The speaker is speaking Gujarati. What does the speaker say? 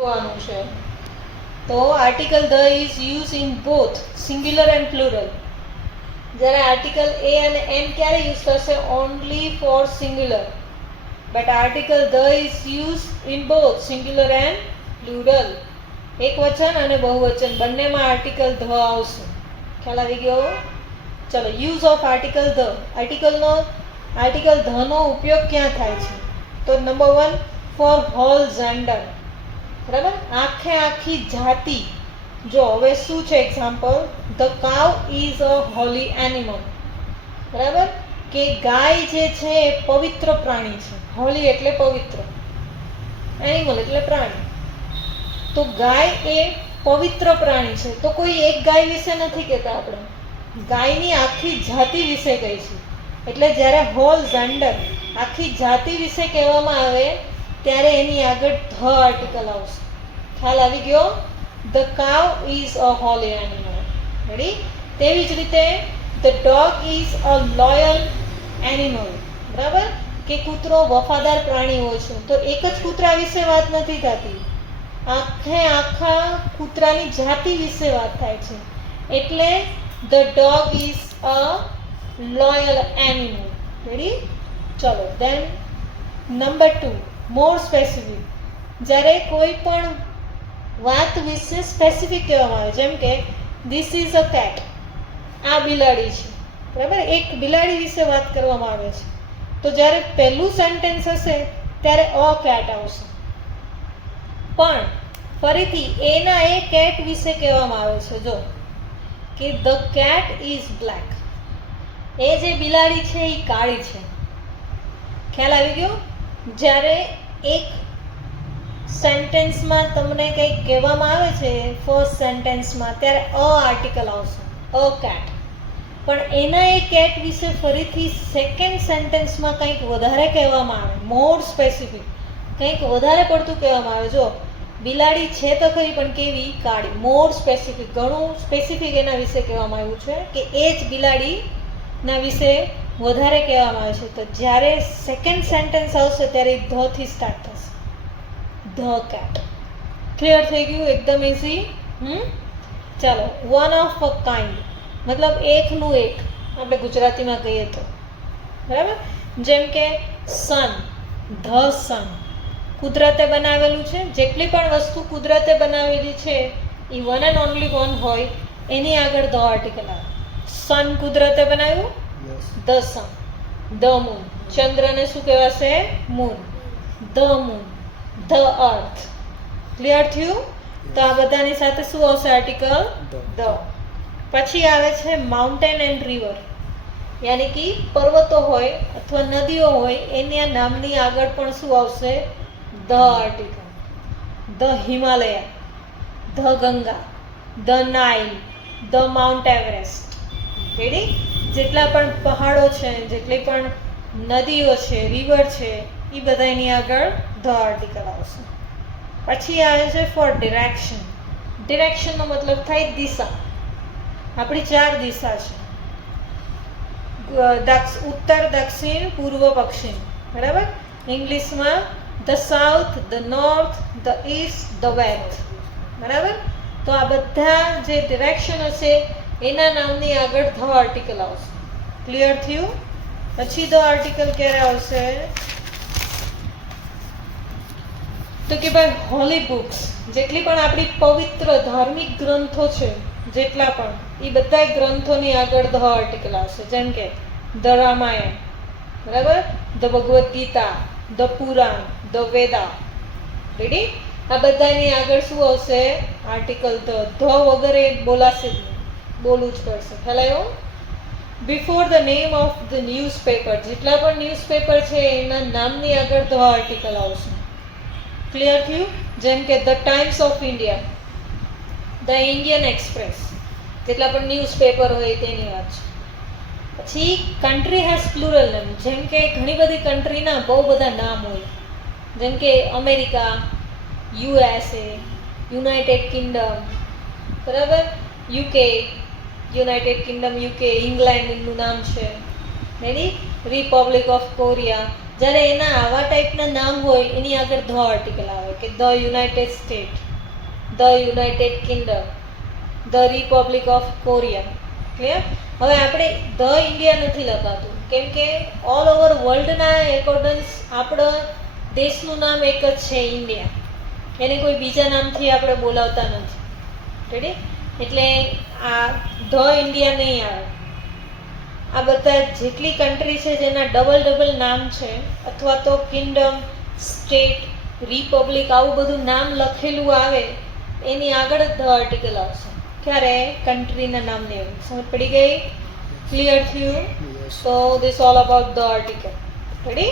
જોવાનું છે. તો article the is use in both singular and plural. જ્યારે આર્ટિકલ એ અને એમ ક્યારે યુઝ થશે? Only for singular. But article the is use in both singular and plural. એક વચન અને બહુવચન બંનેમાં આર્ટિકલ ધ આવશે. ખ્યાલ આવી ગયો? ચલો, use of article the. Article ધનો ઉપયોગ ક્યાં થાય છે? તો નંબર 1, ફોર હોલ જેન્ડર. બરાબર, આખે આખી જાતિ. જો હવે શું છે example? The cow is a Holi animal. બરાબર, કે ગાય જે છે એ પવિત્ર પ્રાણી છે. હોલી એટલે પવિત્ર, એનિમલ એટલે પ્રાણી. તો ગાય એ પવિત્ર પ્રાણી છે. તો કોઈ એક ગાય વિશે નથી કહેતા આપણે, ગાયની આખી જાતિ વિશે કહી છે. એટલે જ્યારે હોલ જેન્ડર, આખી જાતિ વિશે કહેવામાં આવે ત્યારે એની આગળ ધ આર્ટિકલ આવશે. ખ્યાલ આવી ગયો? The cow is a Holi animal. Ready? તેવી જ રીતે the dog is a loyal animal. બરાબર, કે કૂતરો વફાદાર પ્રાણી હોય છે. તો એક જ કૂતરા વિશે વાત નથી થતી, આખા કૂતરાની જાતિ વિશે વાત થાય છે. એટલે the dog is a loyal animal. Ready? ચલો, દેન નંબર 2, મોર સ્પેસિફિક. જ્યારે કોઈ પણ વાત વિશે સ્પેસિફિક કહેવામાં આવે, જેમ કે ધીસ ઇઝ અ કેટ, આ બિલાડી છે. બરાબર, એક બિલાડી વિશે વાત કરવામાં આવે છે. તો જ્યારે પહેલું સેન્ટેન્સ હશે ત્યારે અ કેટ આવશે. પણ ફરીથી એના એ કેટ વિશે કહેવામાં આવે છે. જો કે ધ કેટ ઇઝ બ્લેક, એ જે બિલાડી છે એ કાળી છે. ખ્યાલ આવી ગયો? જ્યારે એક સેન્ટેન્સમાં તમને કંઈક કહેવામાં આવે છે ફર્સ્ટ સેન્ટેન્સમાં, ત્યારે અ આર્ટિકલ આવશે, અ કેટ. પણ એના એ કેટ વિશે ફરીથી સેકન્ડ સેન્ટેન્સમાં કંઈક વધારે કહેવામાં આવે, મોર સ્પેસિફિક, કંઈક વધારે પડતું કહેવામાં આવે. જો બિલાડી છે તો ખરી, પણ કેવી? કાળી. મોર સ્પેસિફિક, ઘણું સ્પેસિફિક એના વિશે કહેવામાં આવ્યું છે કે એ જ બિલાડીના વિશે વધારે કહેવામાં આવે છે. તો જ્યારે સેકન્ડ સેન્ટેન્સ આવશે ત્યારે ધ થી સ્ટાર્ટ થશે, ધ કેટ. ક્લિયર થઈ ગયું? એકદમ ઇઝી. ચાલો, વન ઓફ અ કાઇન્ડ, મતલબ એકનું એક, આપણે ગુજરાતીમાં કહીએ તો. બરાબર, જેમ કે સન, ધ સન, કુદરતે બનાવેલું છે. જેટલી પણ વસ્તુ કુદરતે બનાવેલી છે એ વન એન્ડ ઓનલી વન હોય, એની આગળ ધ આર્ટિકલ આવે. સન કુદરતે બનાવ્યું, ધ સન. ધ મૂન, ચંદ્રને શું કહેવાશે? Moon. The moon, the earth. Clear થયું? તો આ બધાની સાથે શું આવશે? Article the. પછી આવે છે માઉન્ટેન એન્ડ રિવર, યાની કે પર્વતો હોય અથવા નદીઓ હોય એના નામની આગળ પણ શું આવશે? The article. The Himalaya, the Ganga, the Nile, the mount Everest. Ready? જેટલા પણ પહાડો છે, જેટલી પણ નદીઓ છે, રિવર છે, એ બધા એની આગળ ધ આર્ટિકલ આવશે. પછી આવે છે ફોર ડિરેક્શન. ડિરેક્શનનો મતલબ થાય દિશા. આપણી 4 દિશા છે, ઉત્તર, દક્ષિણ, પૂર્વ, પશ્ચિમ. બરાબર, ઇંગ્લિશમાં the south, the north, the east, the west. બરાબર, તો આ બધા જે ડિરેક્શન હશે એના નામની આગળ ધ આર્ટિકલ આવશે. ક્લિયર થયું? પછી ધ આર્ટિકલ ક્યારે આવશે? તો કે ભાઈ હોલી બુક્સ, જેટલી પણ આપણી પવિત્ર ધાર્મિક ગ્રંથો છે, જેટલા પણ, એ બધા ગ્રંથોની આગળ ધ આર્ટિકલ આવશે. જેમ કે ધ રામાયણ, બરાબર, the Bhagavad Gita, the Purana, the Veda. Ready? આ બધાની આગળ શું આવશે? Article the. વગર એ બોલાશે જ નહીં, બોલવું જ પડશે. ખ્યાલ આવ્યો? Before the name of the newspaper, જેટલા પણ ન્યૂઝપેપર છે એના નામની આગળ ધ આર્ટિકલ આવશે. ક્લિયર થયું? જેમ કે the times of India, the Indian express, જેટલા પણ ન્યૂઝપેપર હોય તેની વાત છે. પછી કન્ટ્રી હેઝ પ્લુરલ નેમ, જેમ કે ઘણી બધી કન્ટ્રીના બહુ બધા નામ હોય, જેમ કે અમેરિકા, USA, યુનાઇટેડ કિંગડમ. બરાબર, UK, United Kingdom, UK, England એનું નામ છે. રેડી? Republic of Korea. જ્યારે એના આવા ટાઈપના નામ હોય એની આગળ ધ આર્ટિકલ આવે કે the United state, the United Kingdom, the Republic of Korea. Clear? હવે આપણે ધ ઇન્ડિયા નથી લખાતું કેમ કે ઓલ ઓવર વર્લ્ડના એકોર્ડન્સ આપણા દેશનું નામ એક જ છે ઇન્ડિયા, એને કોઈ બીજા નામથી આપણે બોલાવતા નથી. રેડી? એટલે આ ધ ઇન્ડિયા નહીં આવે. આ બધા જેટલી કન્ટ્રી છે જેના ડબલ નામ છે અથવા તો કિંગડમ, સ્ટેટ, રિપબ્લિક આવું બધું નામ લખેલું આવે એની આગળ જ ધ આર્ટિકલ આવશે. ક્યારે? કન્ટ્રીના નામને એવું. સમજ પડી ગઈ? ક્લિયર થયું? Yes. So this all about the article. Ready?